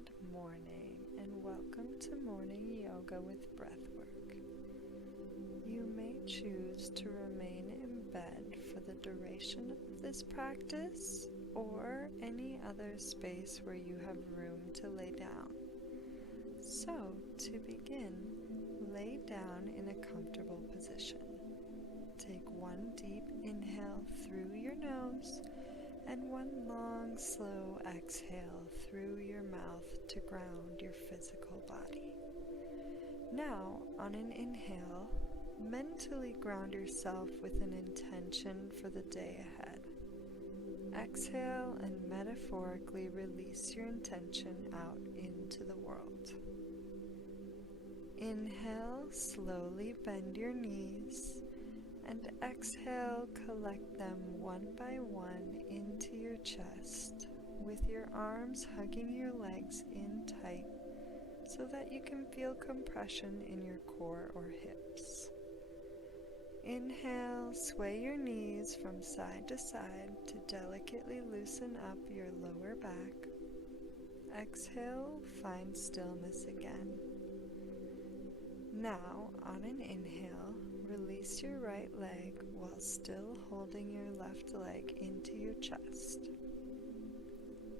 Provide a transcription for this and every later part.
Good morning and welcome to morning yoga with breathwork. You may choose to remain in bed for the duration of this practice or any other space where you have room to lay down. So, to begin, lay down in a comfortable position. Take one deep inhale through your nose and one long, slow exhale through your mouth to ground your physical body. Now, on an inhale, mentally ground yourself with an intention for the day ahead. Exhale and metaphorically release your intention out into the world. Inhale, slowly bend your knees, and exhale, collect them one by one into your chest, with your arms hugging your legs in tight so that you can feel compression in your core or hips. Inhale, sway your knees from side to side to delicately loosen up your lower back. Exhale, find stillness again. Now, on an inhale, release your right leg while still holding your left leg into your chest.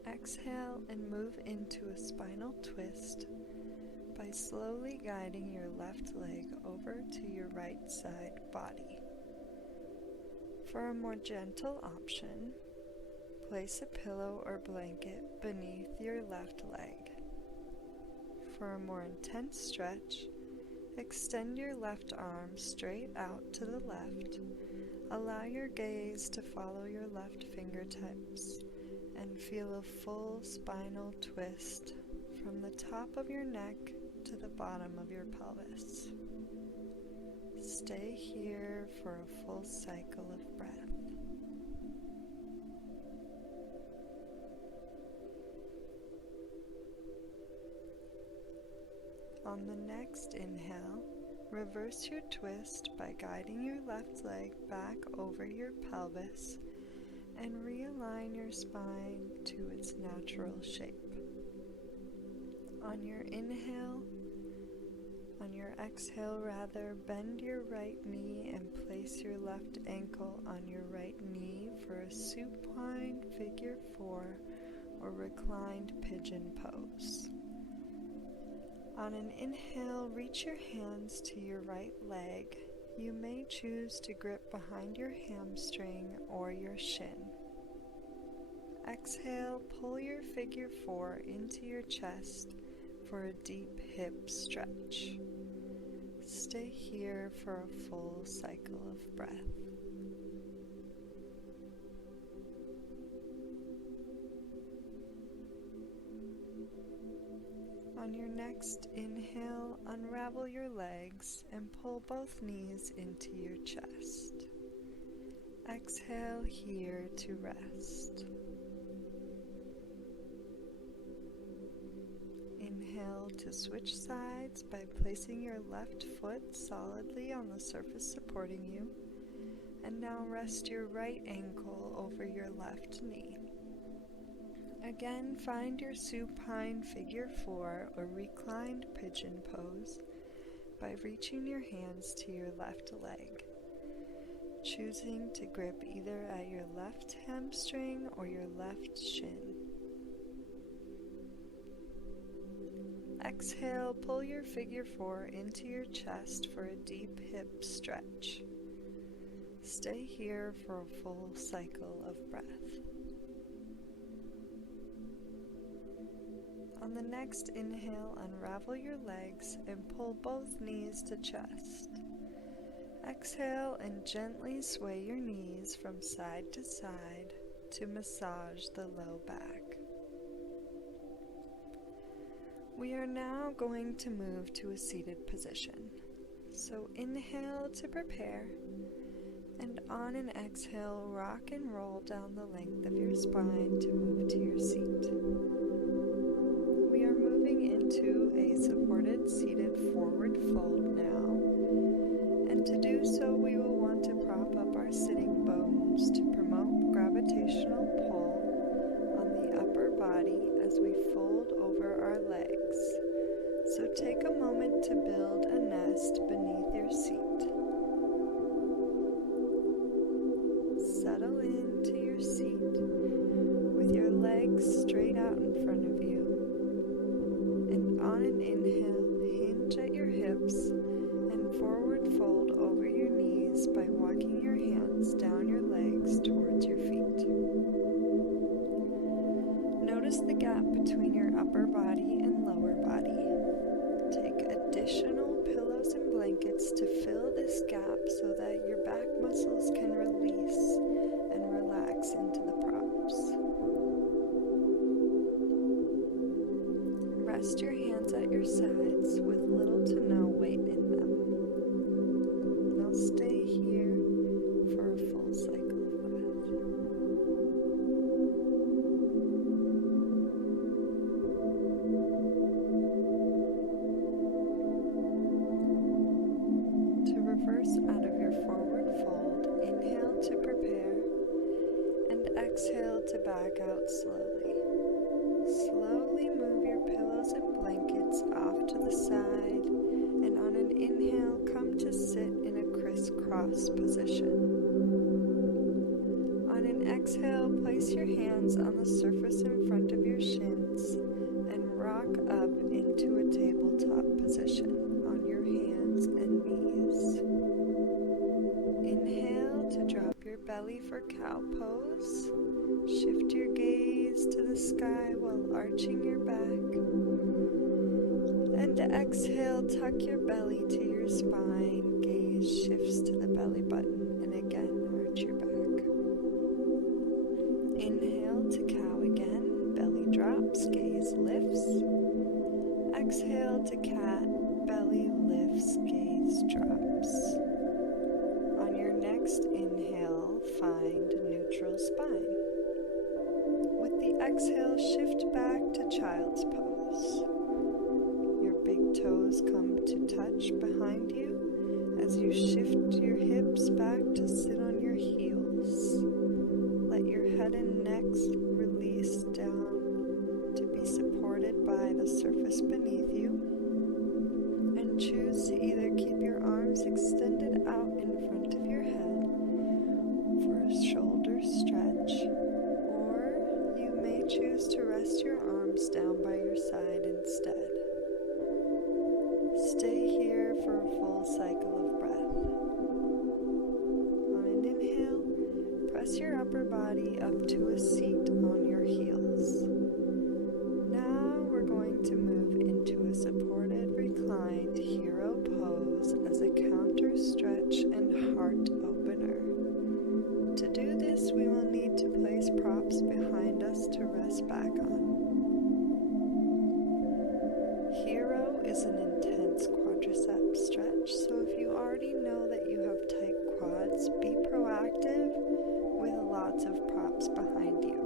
Exhale and move into a spinal twist by slowly guiding your left leg over to your right side body. For a more gentle option, place a pillow or blanket beneath your left leg. For a more intense stretch, extend your left arm straight out to the left. Allow your gaze to follow your left fingertips and feel a full spinal twist from the top of your neck to the bottom of your pelvis. Stay here for a full cycle of breath. On the next inhale, reverse your twist by guiding your left leg back over your pelvis and realign your spine to its natural shape. On your exhale, bend your right knee and place your left ankle on your right knee for a supine figure 4 or reclined pigeon pose. On an inhale, reach your hands to your right leg. You may choose to grip behind your hamstring or your shin. Exhale, pull your figure 4 into your chest for a deep hip stretch. Stay here for a full cycle of breath. On your next inhale, unravel your legs and pull both knees into your chest. Exhale here to rest. Inhale to switch sides by placing your left foot solidly on the surface supporting you, and now rest your right ankle over your left knee. Again, find your supine figure 4 or reclined pigeon pose by reaching your hands to your left leg, choosing to grip either at your left hamstring or your left shin. Exhale, pull your figure 4 into your chest for a deep hip stretch. Stay here for a full cycle of breath. On the next inhale, unravel your legs and pull both knees to chest. Exhale and gently sway your knees from side to side to massage the low back. We are now going to move to a seated position. So inhale to prepare, and on an exhale, rock and roll down the length of your spine to move to your seat. We are moving into a supported seated forward fold now, and to do so we will want to prop up our sitting bones to promote gravitational pull on the upper body as we fold over our Notice the gap between your upper body and lower body. Take additional pillows and blankets to fill this gap so that your back muscles can release and relax into the props. Rest your hands at your sides with little to no weight in them. Now stay here for a full cycle of breath. To reverse out of your forward fold, inhale to prepare and exhale to back out slowly. Slowly move your pillows and blankets off to the side, and on an inhale, come to sit in a crisscross position. On an exhale, place your hands on the surface in front of your shins and rock up into a tabletop position on your hands and knees. Inhale to drop your belly for cow pose. Shift your gaze to the sky while arching your back. And exhale, tuck your belly to your spine. Gaze shifts to the belly button. And again, arch your back. Inhale to cow again. Belly drops, gaze lifts. Exhale to cat. Belly lifts, gaze drops. On your next inhale, find neutral spine. With the exhale, shift back to child's pose. Your big toes come to touch behind you as you shift your hips back to sit on your heels. Let your head and neck release down to be supported by the surface beneath you. And choose to either keep your arms extended out in front of your head for a shoulder stretch, or you may choose to rest your arms down by your side instead. Stay here for a full cycle of breath. On an inhale, press your upper body up to a seat on your heels. Now we're going to move into a supported reclined hero pose as a counter stretch and heart opener. To do this, we will need to place props behind us to rest back on. Hero is an intense quadricep stretch, so if you already know that you have tight quads, be proactive with lots of props behind you.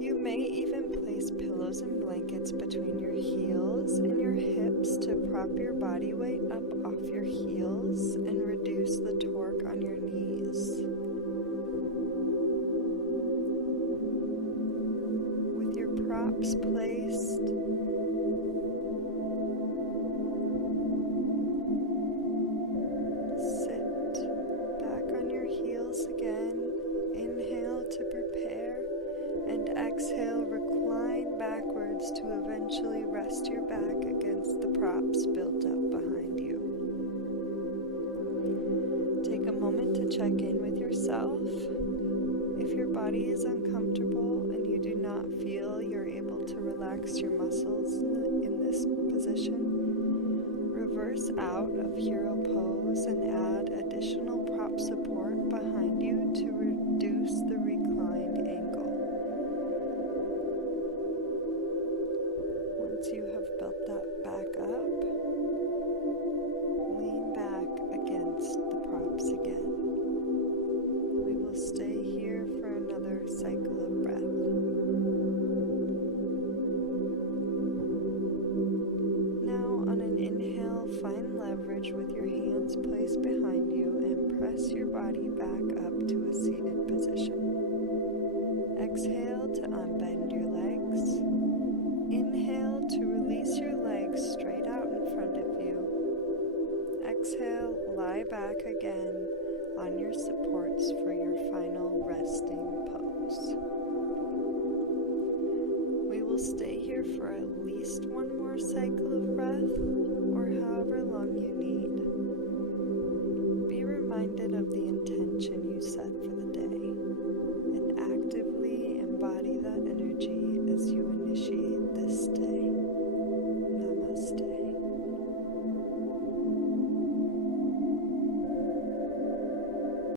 You may even place pillows and blankets between your heels and your hips to prop your body weight up off your heels and reduce the torque on your knees. With your props placed, sit back on your heels again. Inhale to prepare. And exhale, recline backwards to eventually rest your back against the props built up behind you. Take a moment to check in with yourself. If your body is uncomfortable and you do not feel you're able to relax your muscles in this position, reverse out of hero pose and add additional prop support behind you to reduce the reclined angle. Once you have built that back up, lean back against the props again. We will stay here for another cycle of breath. Now on an inhale, find leverage with your hands placed behind you and press your body back up to a seated position. Exhale to unbend your legs. Inhale to release your legs straight out in front of you. Exhale, lie back again on your supports for your final resting pose. We will stay here for at least one more cycle of breath, or however long you need. Be reminded of the